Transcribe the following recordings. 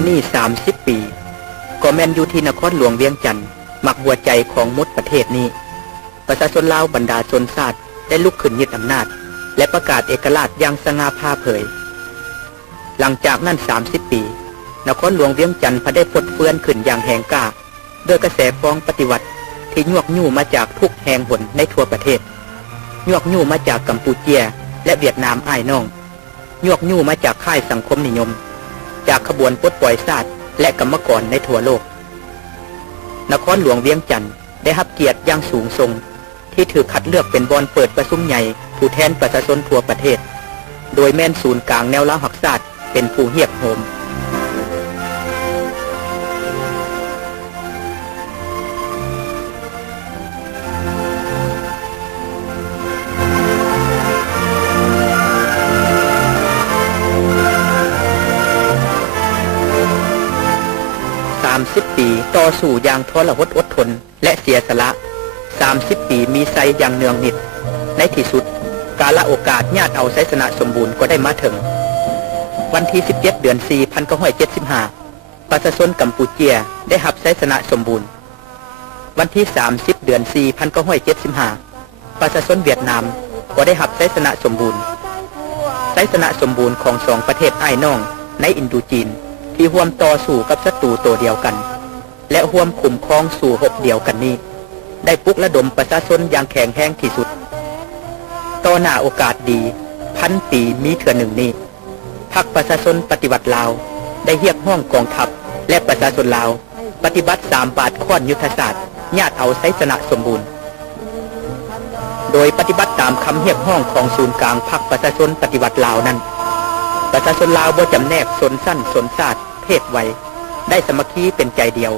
านนี้30 ปีก็แม่นอยู่ที่นครหลวงเวียงจันทน์มักหัวใจของมดประเทศนี้ประชาชนลาวบรรดาชนชาติได้ลุกขึ้นยึดอำนาจและประกาศเอกราชอย่างสง่าผ่าเผยหลังจากนั้น30 ปีนครหลวงเวียงจันทน์พอได้พดเฟื่อนขึ้นอย่างแหงกล้าโดยกระแสฟ้องปฏิวัติที่ยวกยู่มาจากทุกแห่งหนในทั่วประเทศยวกยู่มาจากกัมพูเชียและเวียดนามอ้ายน้องยวกยู่มาจากค่ายสังคมนิยมจากขบวนปลดปล่อยชาติและกรรมกรในทั่วโลกนครหลวงเวียงจันทน์ได้รับเกียรติอย่างสูงส่งที่ถือคัดเลือกเป็นบอนเปิดประชุมใหญ่ผู้แทนประชาชนทั่วประเทศโดยแม่นศูนย์กลางแนวล้าหักชาติเป็นผู้เฮียบโฮม30 ปีต่อสู้อย่างทรหดอดทนและเสียสละ30 ปีมีไซอย่างเนืองนิดในที่สุดกาลโอกาสญาติเอาไซสนะสมบูรณ์ก็ได้มาถึงวันที่17 เดือน 4 1975ประชาชนกัมพูเชียได้รับไซสนะสมบูรณ์วันที่30 เดือน 4 1975ประชาชนเวียดนามก็ได้รับไซสนะสมบูรณ์ไซสนะสมบูรณ์ของสองประเทศอ้ายน้องในอินโดจีนที่ร่วมต่อสู้กับศัตรูตัวเดียวกันและร่วมคุมครองสู่หบเดียวกันนี้ได้ปลุกระดมประชาชนอย่างแข็งแรงที่สุดต่อหน้าโอกาสดี1,000 ปีมีเทื่อหนึ่งนี้พรรคประชาชนปฏิวัติลาวได้เรียกห้องกองทัพและประชาชนลาวปฏิบัติ3 บาทข้อนยุทธศาสตร์ญาติเอาไซสนะสมบูรณ์โดยปฏิบัติตามคำเรียกห้องของศูนย์กลางพรรคประชาชนปฏิวัติลาวนั้นประชาชนลาวบ่จำแนกชนชั้นชนชาติเพศวัยได้สามัคคีเป็นใจเดียว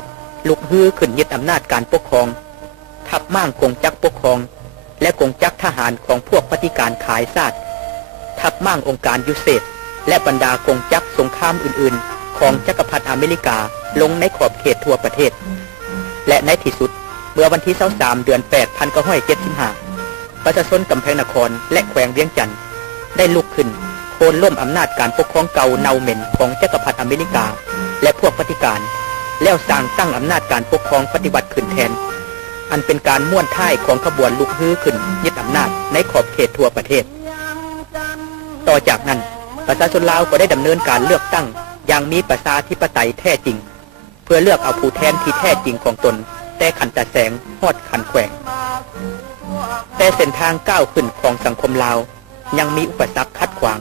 ลุกฮือขึ้นยึดอำนาจการปกครองทับม่างกงจักรปกครองและกงจักรทหารของพวกปฏิการขายชาติทับม่างองค์การยุเศษและบรรดากงจักรสงครามอื่นๆของจักรพรรดิอเมริกาลงในขอบเขตทั่วประเทศและในที่สุดเมื่อวันที่23 เดือน 8 1975ประชาชนกำแพงนครและแขวงเวียงจันทน์ได้ลุกขึ้นโค่นล้มอำนาจการปกครองเก่าเนาเหม็นของจักรพรรดิอเมริกาและพวกปฏิการแล้วสร้างตั้งอำนาจการปกครองปฏิวัติขึ้นแทนอันเป็นการม่วนท้ายของขบวนลุกฮือขึ้นยึดอำนาจในขอบเขตทั่วประเทศต่อจากนั้นประชาชนลาวก็ได้ดำเนินการเลือกตั้งอย่างมีประชาธิปไตยแท้จริงเพื่อเลือกเอาผู้แทนที่แท้จริงของตนแต่ขันตะแสงฮอดขันแขวงแต่เส้นทางก้าวขึ้นของสังคมลาวยังมีอุปสรรคขัดขวาง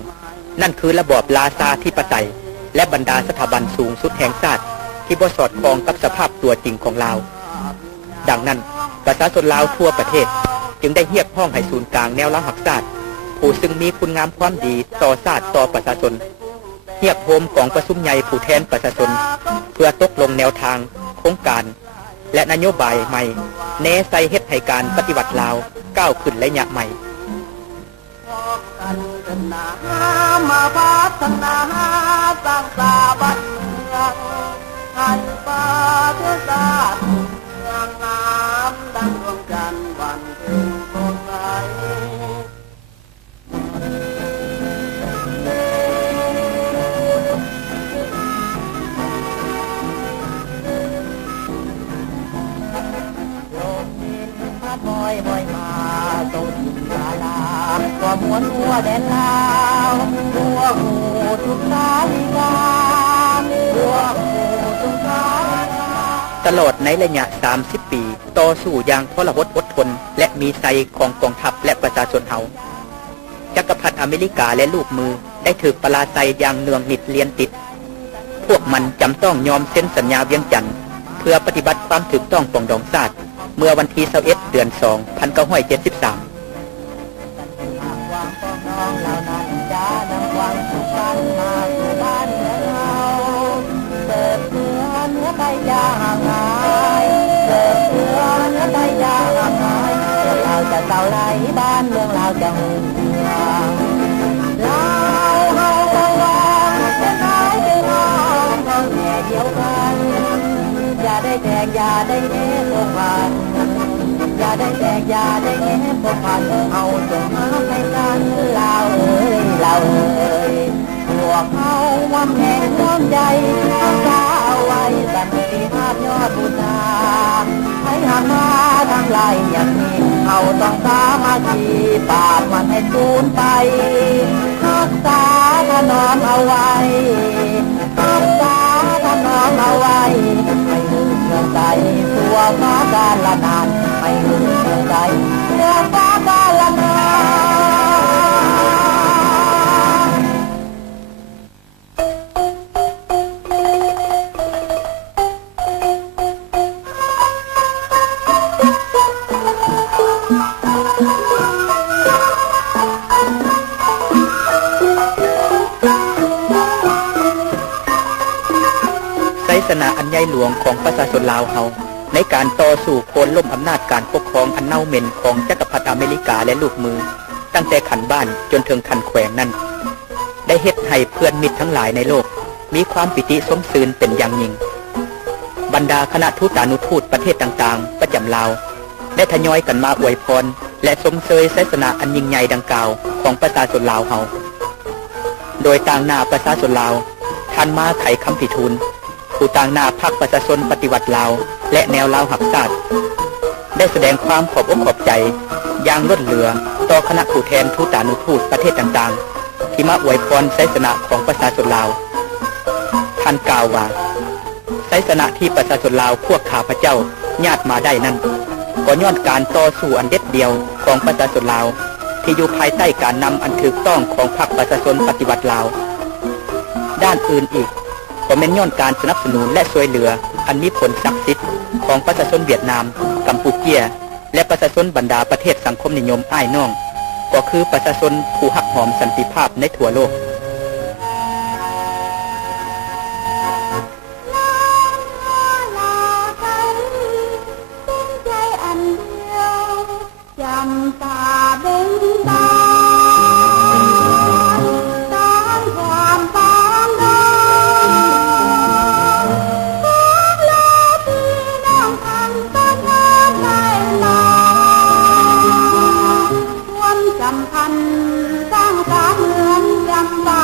นั่นคือระบอบราชาธิปไตยและบรรดาสถาบันสูงสุดแห่งชาติที่บ่สอดคล้องกับสภาพตัวจริงของลาวดังนั้นประชาชนลาวทั่วประเทศจึงได้เรียกร้องให้ศูนย์กลางแนวล้าหักชาติผู้ซึ่งมีคุณงามความดีต่อชาติต่อประชาชนเรียกโฮมของประชุมใหญ่ผู้แทนประชาชนเพื่อตกลงแนวทางโครงการและนโยบายใหม่แนใส่เฮ็ดให้การปฏิวัติลาวก้าวขึ้นระยะใหม่มาพัฒนาสร้างสาบันเมืองให้ประเทศชาติงามดังดวงจันทร์วันเพ็ญสดใสบ่อยมาตรงถิ่นลาลาก็ม้วนหัวแดนลาวหัวหูทุกสาลิกาหัวหูทุกสาลิกาตลอดในระยะ30 ปีต่อสู้อย่างทรหดอดทนและมีไซของกองทัพและประชาชนเฮาจักรพรรดิอเมริกาและลูกมือได้ถูกปราศัยอย่างเนืองนิดเลียนติดพวกมันจำต้องยอมเซ็นสัญญาเวียงจันทน์เพื่อปฏิบัติความถูกต้องปองดองชาติเมื่อวันที่21 เดือน 2 1973เต่าไหลบ้านเมืองเราจะหงเราเฮาเราเป็นน้อยเป็นน้องเราแม่เดียวกันอย่าได้แตกอย่าได้เงี้ยพวกมันอย่าได้แตกอย่าได้เงี้ยพวกมันเอาจงหาให้กันเราเอ้ยเราเอ้ยหัว วกเขาว่าแม่น้อมใจรักษาเอาไว้สันติภาพยอดบูชาให้หากมาทางไหลอย่างนี้เขาต้องสามัคคีปราบมันให้สูญไปรักษาถนอมเอาไว้รักษาถนอมเอาไว้ไม่ลืมเมืองใจตัวฟ้าการละนานไม่ลืมเมืองใจตัวฟ้าการละนานไสสนะอันใหญ่หลวงของประชาชนลาวเฮาในการต่อสู้โค่นล้มอำนาจการปกครองอันเน่าเหม็นของจักรพรรดิอเมริกาและลูกมือตั้งแต่ขันบ้านจนถึงขันแขวงนั้นได้เฮ็ดให้เพื่อนมิตรทั้งหลายในโลกมีความปิติสมซื่นเป็นอย่างยิ่งบรรดาคณะทูตานุทูตประเทศต่างๆประจำลาวได้ทยอยกันมาอวยพรและสมเสยไสสนะอันยิ่งใหญ่ดังกล่าวของประชาชนลาวเฮาโดยต่างหน้าประชาชนลาวท่านมาไขคำพิทูลผู้ต่างหน้าพรรคประชาชนปฏิวัติลาวและแนวลาวหักชาติได้แสดงความขอบอกขอบใจอย่างล้นเหลือต่อคณะผู้แทนทูตานุทูตประเทศต่างๆที่มาอวยพรไสสนะของประชาชนลาวท่านกล่าวว่าไสสนะที่ประชาชนลาวพวกข้าพเจ้าญาติมาได้นั้นก็ย้อนการต่อสู้อันเด็ดเดียวของประชาชนลาวที่อยู่ภายใต้การนำอันถูกต้องของพรรคประชาชนปฏิวัติลาวด้านอื่นอีกก็เป็นย้อนการสนับสนุนและช่วยเหลืออันมีผลศักดิ์สิทธิ์ของประชาชนเวียดนามกัมพูเชียและประชาชนบรรดาประเทศสังคมนิยมอ้ายน้องก็คือประชาชนผู้หักหอมสันติภาพในทั่วโลกจำตาเบ่งตาตามความปองดองของเราพี่น้องอันต้นน้ำในหลองความสัมพันธ์สร้างสรรค์เหมือนจำปา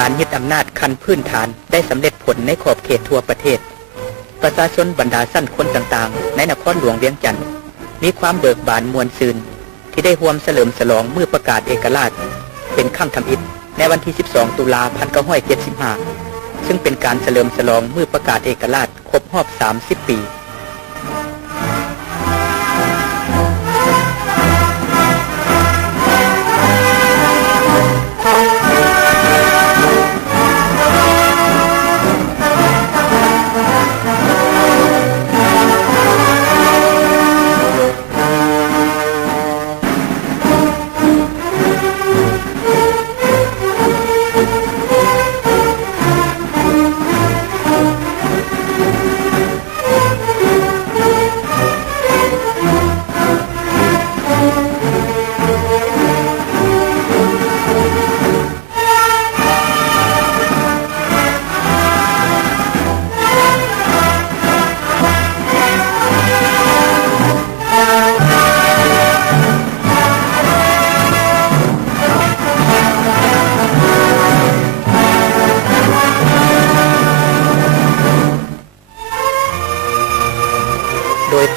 การยึดอำนาจขั้นพื้นฐานได้สำเร็จผลในขอบเขตทั่วประเทศประชาชนบรรดาสั้นคนต่างๆในนครหลวงเวียงจันทน์มีความเบิกบานมวลซืนที่ได้ร่วมเฉลิมฉลองเมื่อประกาศเอกราชเป็นครั้งทำอิฐในวันที่ 12 ตุลา 1975 ซึ่งเป็นการเฉลิมฉลองเมื่อประกาศเอกราชครบรอบ 30 ปี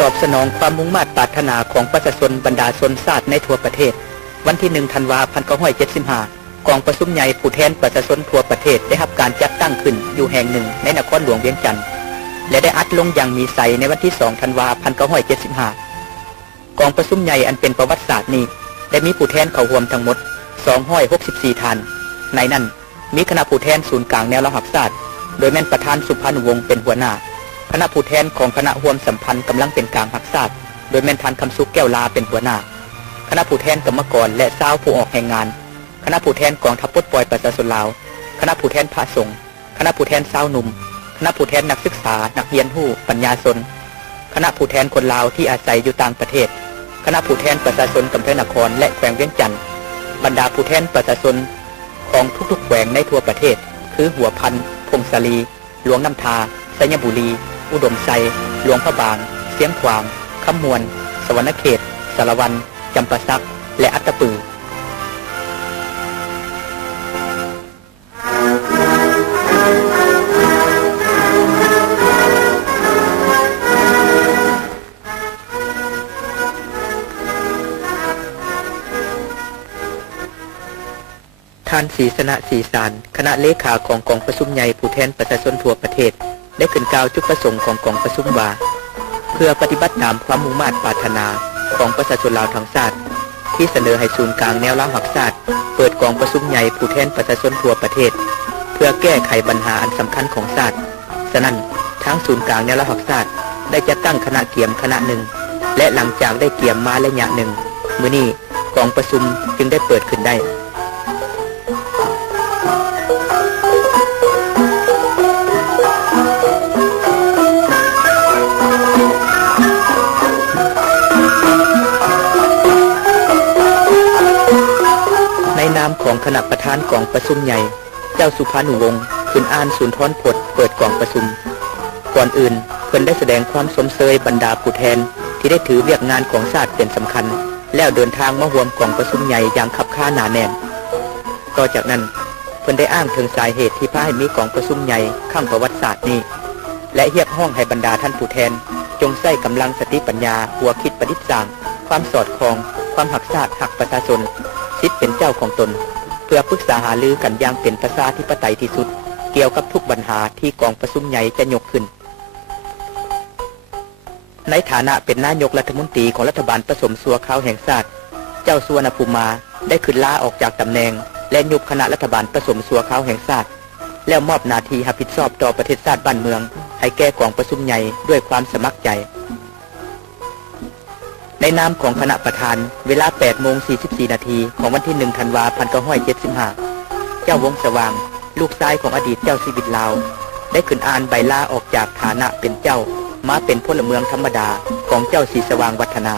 ตอบสนองความมุ่งมั่นปรารถนาของประชาชนบรรดาชนชาติในทั่วประเทศวันที่ 1 ธันวาคม 1975 กองประชุมใหญ่ผู้แทนประชาชนทั่วประเทศได้รับการจัดตั้งขึ้นอยู่แห่งหนึ่งในนครหลวงเวียงจันทน์และได้อัดลงอย่างมีไสในวันที่2 ธันวาคม 1975กองประชุมใหญ่อันเป็นประวัติศาสตร์นี้ได้มีผู้แทนเข้าร่วมทั้งหมด264ท่านในนั้นมีคณะผู้แทนศูนย์กลางแนวรหัสศาสตร์โดยแม่นประธานสุพรรณวงศ์เป็นหัวหน้าคณะผู้แทนของคณะร่วมสัมพันธ์กำลังเป็นกลางหักศาสตร์โดยแม่นท่านคำสุขแก้วลาเป็นหัวหน้าคณะผู้แทนกรรมกรและชาวผู้ออกแห่งงานคณะผู้แทนกองทัพปลดปล่อยประชาชนลาวคณะผู้แทนพระสงฆ์คณะผู้แทนชาวหนุ่มคณะผู้แทนนักศึกษานักเรียนผู้ปัญญาชนคณะผู้แทนคนลาวที่อาศัยอยู่ต่างประเทศคณะผู้แทนประชาชนกำแพงนครและแขวงเวียงจันทน์บรรดาผู้แทนประชาชนของทุกๆแขวงในทั่วประเทศคือหัวพันพงศาลีหลวงน้ำทาสัญบุรีอุดมไซหลวงพระบางเสียงขวางคำมวนสวรรณเขตสารวันจำปาสักและอัตตปือท่านศรีสนะศรีสารคณะเลขาของกองประชุมใหญ่ผู้แทนประชาชนทั่วประเทศได้ขึ้นกล่าวจุดประสงค์ของกองประชุมว่าเพื่อปฏิบัติตามความมุ่งมั่นปรารถนาของประชาชนลาวทั้งชาติที่เสนอให้ศูนย์กลางแนวรหัสศาสตร์เปิดกองประชุมใหญ่ผู้แทนประชาชนทั่วประเทศเพื่อแก้ไขปัญหาอันสำคัญของชาติฉะนั้นทั้งศูนย์กลางแนวรหัสศาสตร์ได้จัดตั้งคณะเกี่ยมคณะหนึ่งและหลังจากได้เกี่ยมมาระยะหนึ่งมื้อนี้กองประชุมจึงได้เปิดขึ้นได้นามของคณะประธานกองประชุมใหญ่เจ้าสุภานุวงศ์ขึ้นอ่านสุนทรพจน์เปิดกองประชุมก่อนอื่นเพิ่นได้แสดงความสมเสยบรรดาผู้แทนที่ได้ถือเวียกงานของชาติเป็นสำคัญแล้วเดินทางมาร่วมกองประชุมใหญ่อย่างคับค้าหนาแน่นต่อจากนั้นเพิ่นได้อ้างถึงสาเหตุที่พาให้มีกองประชุมใหญ่ข้างประวัติศาสตร์นี้และเรียกร้องให้บรรดาท่านผู้แทนจงใช้กำลังสติปัญญาหัวคิดประดิษฐ์สร้างความสอดคล้องความหักชาติหักประชาชนสิทธิ์เป็นเจ้าของตนเพื่อปรึกษาหารือกันอย่างเป็นประชาธิปไตยที่สุดเกี่ยวกับทุกปัญหาที่กองประชุมใหญ่จะยกขึ้นในฐานะเป็นนายกรัฐมนตรีของรัฐบาลผสมสัวขาวแห่งชาติเจ้าสุวรรณภูมิมาได้ขึ้นลาออกจากตำแหน่งและยุบคณะรัฐบาลผสมสัวขาวแห่งชาติแล้วมอบหน้าที่รับผิดชอบต่อประเทศชาติบ้านเมืองให้แก่กองประชุมใหญ่ด้วยความสมัครใจในนามของคณะประธานเวลา 8:44 นาทีของวันที่ 1 ธันวาคม 1975เจ้าวงสว่างลูกชายของอดีตเจ้าชีวิตลาวได้ขึ้นอ่านใบลาออกจากฐานะเป็นเจ้ามาเป็นพลเมืองธรรมดาของเจ้าศรีสว่างวัฒนา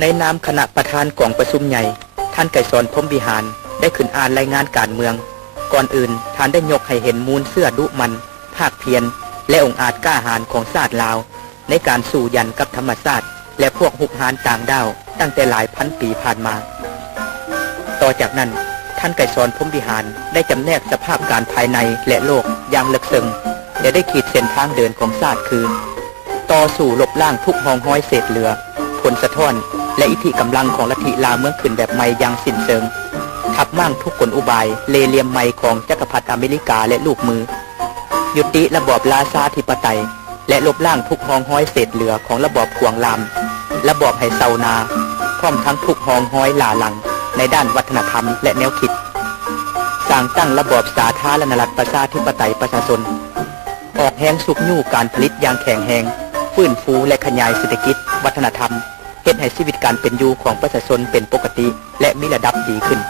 ในนามคณะประธานกองประชุมใหญ่ท่านไกรสอนพรหมวิหารได้ขึ้นอ่านรายงานการเมืองก่อนอื่นท่านได้ยกให้เห็นมูลเสื้อดุมันภาคเพียรและองอาจกล้าหาญของชาติลาวในการสู้ยันกับธรรมชาติและพวกหุกหาญต่างดาวตั้งแต่หลายพันปีผ่านมาต่อจากนั้นท่านไกรสอนพรหมวิหารได้จำแนกสภาพการภายในและโลกอย่างลึกซึ้งและได้ขีดเส้นทางเดินของชาติคือต่อสู้ลบล้างทุกห้องห้อยเศษเหลือผลสะท้อนและอิทธิกำลังของลัทธิลาวเมืองขึ้นแบบใหม่อย่างสิ้นเชิงทับมั่งทุกกลอุบายเลเหลี่ยมใหม่ของจักรพรรดิอเมริกาและลูกมือยุติระบอบราชาธิปไตยและลบล้างทุกห้องห้อยเศษเหลือของระบอบขวางลามระบอบไหเซานาพร้อมทั้งทุกห้องห้อยหล่าหลังในด้านวัฒนธรรมและแนวคิดสร้างตั้งระบอบสาธารณรัฐประชาธิปไตยประชาชนออกแห่งสุกยู่การผลิตอย่างแข็งแรงฟื้นฟูและขยายเศรษฐกิจวัฒนธรรมเฮ็ดให้ชีวิตการเป็นอยู่ของประชาชนเป็นปกติและมีระดับดีขึ้น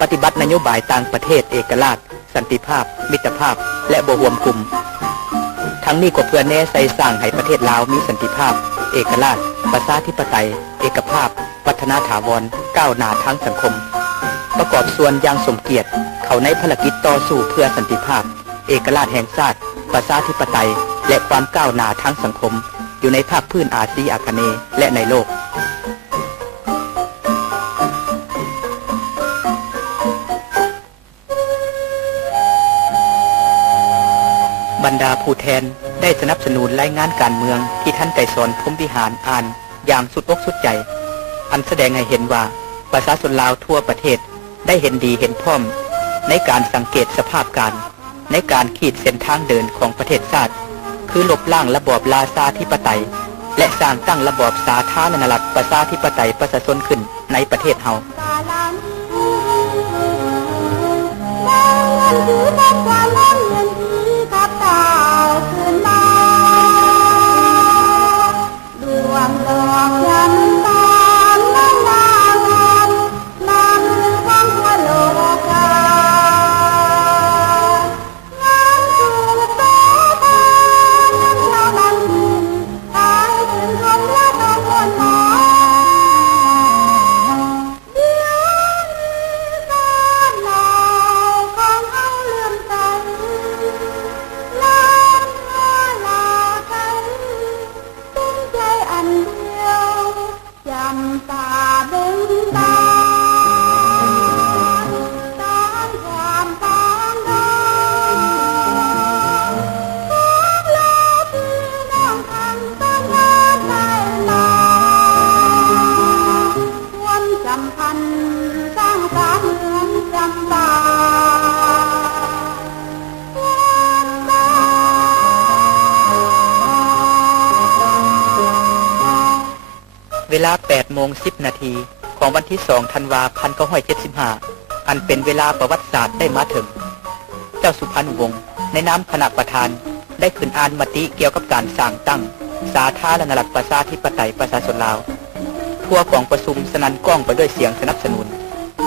ปฏิบัตินโยบายต่างประเทศเอกราชสันติภาพมิตรภาพและบ่รวมกลุ่มทั้งนี้ก็เพื่อแน่ใส่สร้างให้ประเทศลาวมีสันติภาพเอกราชประชาธิปไตยเอกภาพวัฒนาถาวรก้าวหน้าทางสังคมประกอบส่วนอย่างสมเกียรติเข้าในภารกิจต่อสู้เพื่อสันติภาพเอกราชแห่งชาติประชาธิปไตยและความก้าวหน้าทางสังคมอยู่ในภาคพื้นอาซีอาคเนย์และในโลกบรร ดาผู้แทนได้สนับสนุนรายงานการเมืองที่ท่านไกรสอนพรหมวิหารอ่านอย่างสุดอกสุดใจ อันแสดงให้เห็นว่าประชาชนลาวทั่วประเทศได้เห็นดีเห็นพร้อมในการสังเกตสภาพการในการขีดเส้นทางเดินของประเทศชาติคือลบล้างระบอบราชาธิปไตยและสร้างตั้งระบอบสาธารณรัฐประชาธิปไตยประชาชนขึ้นในประเทศเฮาเวลา 8:10 นาทีของวันที่ 2 ธันวาคม 1975 อันเป็นเวลาประวัติศาสตร์ได้มาถึงเจ้าสุพรรณวงศ์ในนามคณะประธานได้ขึ้นอ่านมติเกี่ยวกับการสร้างตั้งสาธารณรัฐประชาธิปไตยประชาชนลาวทั่วของประชุมสนั่นก้องไปด้วยเสียงสนับสนุน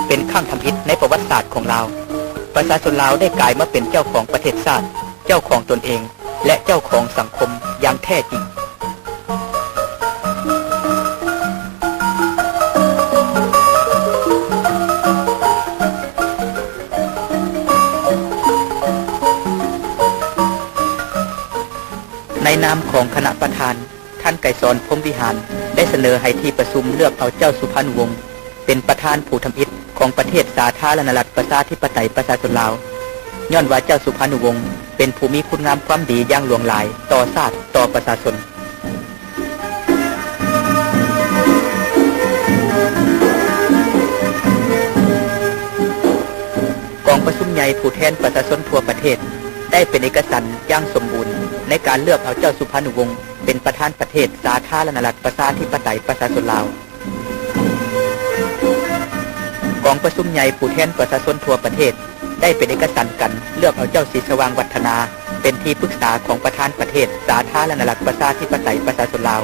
เป็นครั้งทำอิฐในประวัติศาสตร์ของลาวประชาชนลาวได้กลายมาเป็นเจ้าของประเทศชาติเจ้าของตนเองและเจ้าของสังคมอย่างแท้จริงในนามของคณะประธานท่านไกรสอนพรหมวิหารได้เสนอให้ที่ประชุมเลือกเอาเจ้าสุพรรณวงศ์เป็นประธานผู้ทำอิฐของประเทศสาธารณรัฐประชาธิปไตยประชาชนลาวย้อนว่าเจ้าสุพรรณวงศ์เป็นผู้มีคุณงามความดีอย่างหลวงหลายต่อชาติต่อประชาชนกองประชุมใหญ่ผู้แทนประชาชนทั่วประเทศได้เป็นเอกสารอย่างสมบูรณ์ในการเลือกเอาเจ้าสุพรรณวงศ์เป็นประธานประเทศสาธารณรัฐประชาธิปไตยประชาชนลาวกองประชุมใหญ่ผู้แทนประชาชนทั่วประเทศได้เป็นเอกสารกันเลือกเอาเจ้าศรีสว่างวัฒนาเป็นที่ปรึกษาของประธานประเทศสาธารณรัฐประชาธิปไตยประชาชนลาว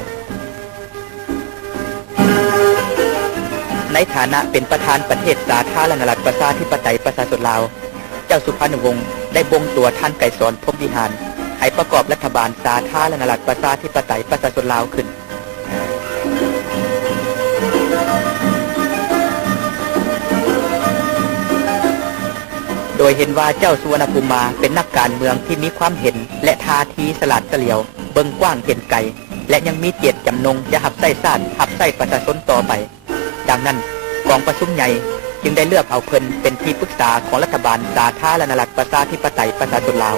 ในฐานะเป็นประธานประเทศสาธารณรัฐประชาธิปไตยประชาชนลาวเจ้าสุพรรณวงศ์ได้บ่งตัวท่านไกรสอนพรหมวิหารให้ประกอบรัฐบาลสาธารณรัฐประชาธิปไตยประชาชนลาวขึ้นโดยเห็นว่าเจ้าสุวรรณภูมิมาเป็นนักการเมืองที่มีความเห็นและท่าทีสลัดเฉลียวเบิ่งกว้างเห็นไกลและยังมีเจตจำนงจะหับไส้ชาติหับไส้ประชาชนต่อไปดังนั้นกองประชุมใหญ่จึงได้เลือกเอาเพิ่นเป็นที่ปรึกษาของรัฐบาลสาธารณรัฐประชาธิปไตยประชาชนลาว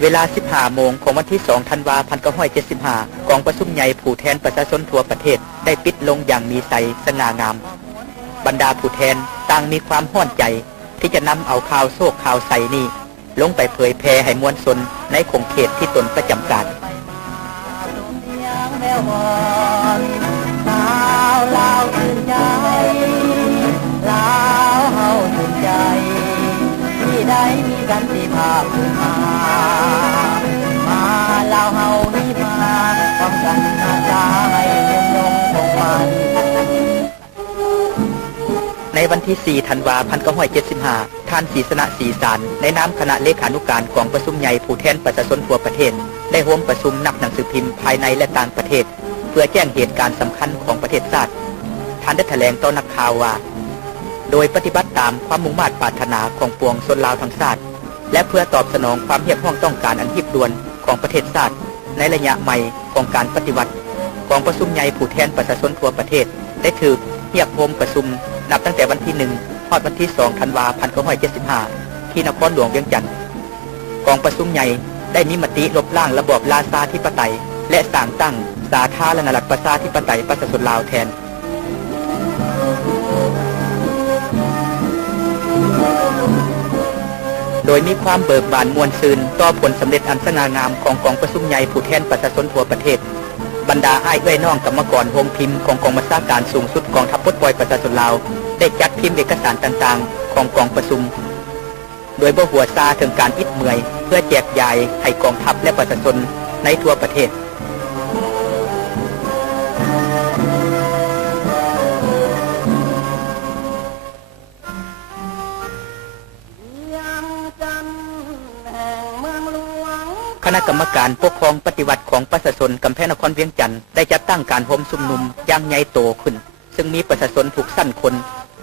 เวลา 15 โมงของวันที่ 2 ธันวาคม 1975 กองประชุมใหญ่ผู้แทนประชาชนทั่วประเทศได้ปิดลงอย่างมีไสสง่างามบรรดาผู้แทนต่างมีความห้อนใจที่จะนำเอาข่าวโศกข่าวใสนี้ลงไปเผยแพร่ให้มวลชนในคงเขตที่ตนประจำการลาวชื่นใจลาวเฮาชื่นใจที่ได้มีกันที่ภาคภูมิมาลาวเฮามีมาต้องกันอาสาให้ยืนยงคงมันในวันที่ 4 ธันวาคม 1975 ท่านศรีสนะศรีสารในนามคณะเลขานุการกองประชุมใหญ่ผู้แทนประชาชนทั่วประเทศได้ร่วมประชุมนักหนังสือพิมพ์ภายในและต่างประเทศเพื่อแจ้งเหตุการณ์สำคัญของประเทศชาติท่านได้แถลงต่อนักข่าวว่าโดยปฏิบัติตามความมุ่งมั่นปรารถนาของปวงชนลาวทั้งชาติและเพื่อตอบสนองความเรียกร้องต้องการอันรีบด่วนของประเทศชาติในระยะใหม่ของการปฏิวัติกองประชุมใหญ่ผู้แทนประชาชนทั่วประเทศได้ถือเรียกพมประชุม นับตั้งแต่วันที่1 ฮอดวันที่ 2 ธันวาคม 1975 ที่นครหลวงเวียงจันทน์กองประชุมใหญ่ได้มีมติลบล้างระบอบราชาธิปไตยและสร้างตั้งสาธารณรัฐประชาธิปไตยประชาชนลาวแทนโดยมีความเบิกบานมวลซืนต่อผลสำเร็จอันสง่างามของกองประชุมใหญ่ผู้แทนประชาชนทั่วประเทศบรรดาอ้ายเอ้ยน้องกรรมกรโฮมพิมพ์ของกองบัญชาการสูงสุดกองทัพปลดปล่อยประชาชนลาวได้จัดพิมพ์เอกสารต่างๆของกองประชุมโดยบ่หัวซาถึงการอิดเมื่อยเพื่อแจกจ่ายให้กองทัพและประชาชนในทั่วประเทศคณะกรรมการปกครองปฏิวัติของประชาชนกำแพงนครเวียงจันทน์ได้จัดตั้งการโฮมชุมนุมอย่างใหญ่โตขึ้นซึ่งมีประชาชนถูกสั่นคน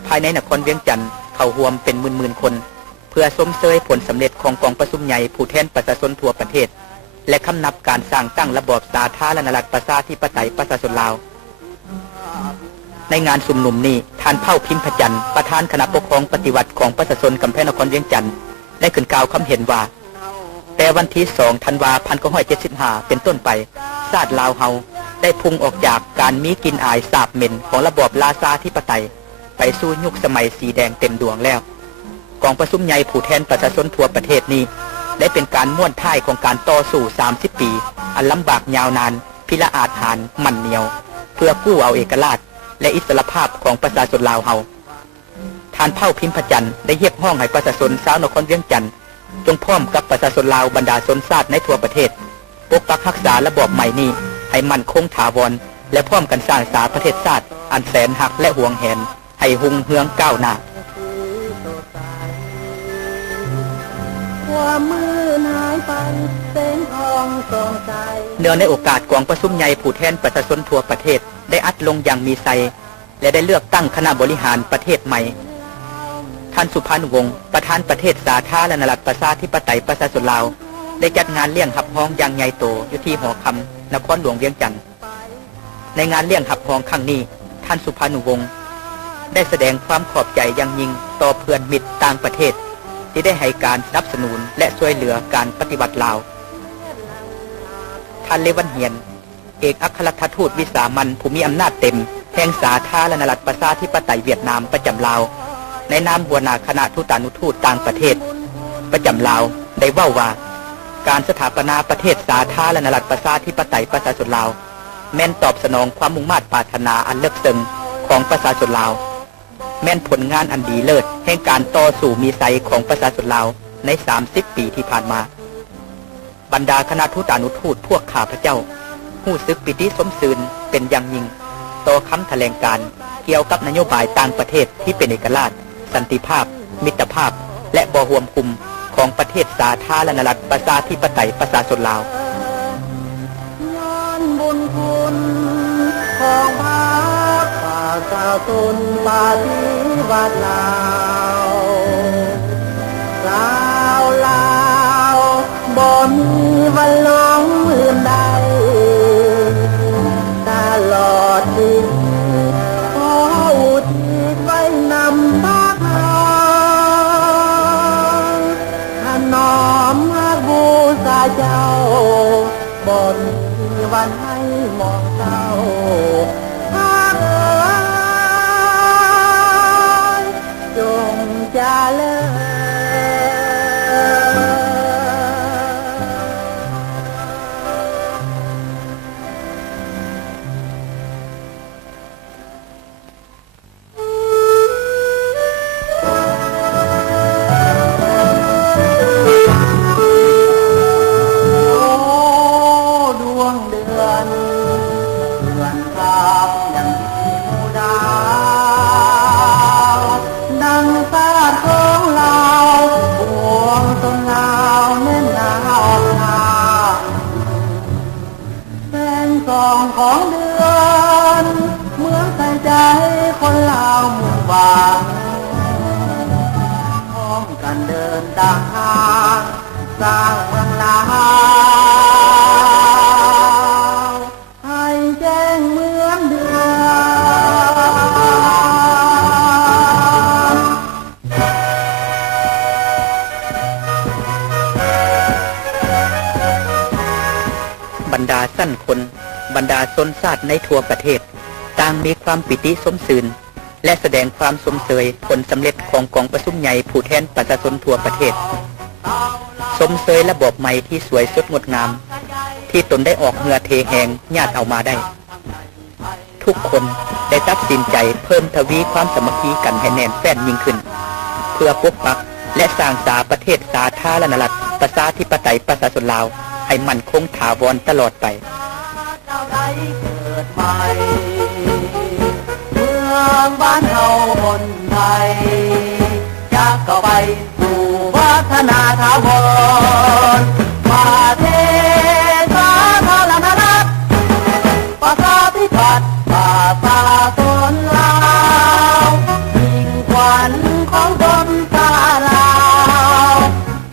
ภายในนครเวียงจันทน์เข้าร่วมเป็นหมื่นๆคนเพื่อชมเชยผลสำเร็จของกองประชุมใหญ่ผู้แทนประชาชนทั่วประเทศและคำนับการสร้างตั้งระบอบสาธารณรัฐประชาธิปไตยประชาชนลาวในงานชุมนุมนี้ท่านเผ่าพิมพ์พจันทร์ประธานคณะปกครองปฏิวัติของประชาชนกำแพงนครเวียงจันทน์ได้ขึ้นกล่าวคำเห็นว่าแต่วันที่ 2 ธันวาคม 1975 เป็นต้นไปชาติลาวเฮาได้พุ่งออกจากการมีกลิ่นอายสาบเหม็นของระบอบราชาธิปไตยไปสู่ยุคสมัยสีแดงเต็มดวงแล้วกองประชุมใหญ่ผู้แทนประชาชนทั่วประเทศนี้ได้เป็นการม่วนท้ายของการต่อสู้ 30 ปีอันลำบากยาวนานพิละอาจหารหมั่นเหนียวเพื่อกู้เอาเอกราชและอิสรภาพของประชาชนลาวเฮาท่านเผ่าพิมพ์พจันทร์ได้เรียกร้องให้ประชาชนชาวนครเวียงจันทน์จงพร้อมกับประชาชนลาวบรรดาชนชาติในทั่วประเทศปกปักรักษาระบอบใหม่นี้ให้มั่นคงถาวรและพร้อมกันสร้างสาประเทศชาติอันแสนหักและห่วงแหนให้หุ่งเฮืองก้าวหน้าเนื่องในโอกาสกองประชุมใหญ่ผู้แทนประชาชนทั่วประเทศได้อัดลงอย่างมีไซและได้เลือกตั้งคณะบริหารประเทศใหม่ท่านสุภานุวงศ์ประธานประเทศสาธารณรัฐประชาธิปไตยประชาชนลาวได้จัดงานเลี้ยงหับห้องอย่างใหญ่โตอยู่ที่หอคำนครหลวงเวียงจันทน์ในงานเลี้ยงหับห้องครั้งนี้ท่านสุภานุวงศ์ได้แสดงความขอบใจอย่างยิ่งต่อเพื่อนมิตรต่างประเทศที่ได้ให้การสนับสนุนและช่วยเหลือการปฏิบัติลาวท่านเลวันเฮียนเอกอัครราชทูตวิสามัญผู้มีอำนาจเต็มแห่งสาธารณรัฐประชาธิปไตยเวียดนามประจำลาวในนามหัวหน้าคณะทูตานุทูตต่างประเทศประจำลาวได้เว้าว่าการสถาปนาประเทศสาธารณรัฐประชาธิปไตยประชาชนลาวแม่นตอบสนองความมุ่งมั่นปรารถนาอันเลิศซึ้งของประชาชนลาวแม่นผลงานอันดีเลิศแห่งการต่อสู้มีไซของประชาชนลาวใน30 ปีที่ผ่านมาบรรดาคณะทูตานุทูตพวกข้าพเจ้ารู้สึกปิติสมชื่นเป็นอย่างยิ่งต่อคำแถลงการเกี่ยวกับนโยบายต่างประเทศที่เป็นเอกราชสันติภาพมิตรภาพและบ่ห่วงคุมของประเทศสาธารณรัฐประชาธิปไตยประชาชนลาวย้อนบุญคุณของพระประชาชนปฏิวัติลาวลาวบ่มีวันหลงลืมได้ตลอดชีวิตขออุทิศไว้นำพระน้อมบูชาเจ้าบ่มีวันให้มองเจ้าพระเอ๋ยจงเจริญของเดือนเมืองใส่ใจคนลาวมุ่งหวังพร้อมกันเดินทางสร้างเมืองลาวให้แจ้งเหมือนเดือน สั้นคนบรรดาชนชาติในทั่วประเทศต่างมีความปิติสมสื่นและแสดงความสมเสยผลสำเร็จของกองประชุมใหญ่ผู้แทนประชาชนทั่วประเทศสมเสยระบบใหม่ที่สวยสดงดงามที่ตนได้ออกเหงื่อเทแหงญาติเอามาได้ทุกคนได้ตัดสินใจเพิ่มทวีความสามัคคีกันให้แน่นแฟ้นยิ่งขึ้นเพื่อปกปักและสร้างสาประเทศสาธารณรัฐประชาธิปไตยประชาชนลาวให้มั่นคงถาวรตลอดไปเมืองบ้านเฮาคนไทยจะเข้าไปสู่วัฒนาถาวรประเทศสาธารณรัฐประชาธิปัตย์ประชาชนลาวยิ่งขวัญของชนชาติลาว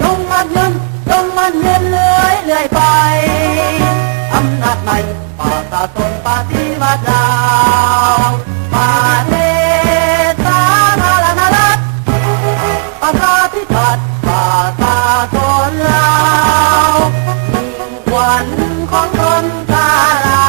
จงมันยืนเรื่อยไปอำนาจใหม่ประชาชนปฏิวัติลาวประเทศสาธารณรัฐประชาธิปัตย์ประชาชนลาวยิ่งขวัญของชนชาติลา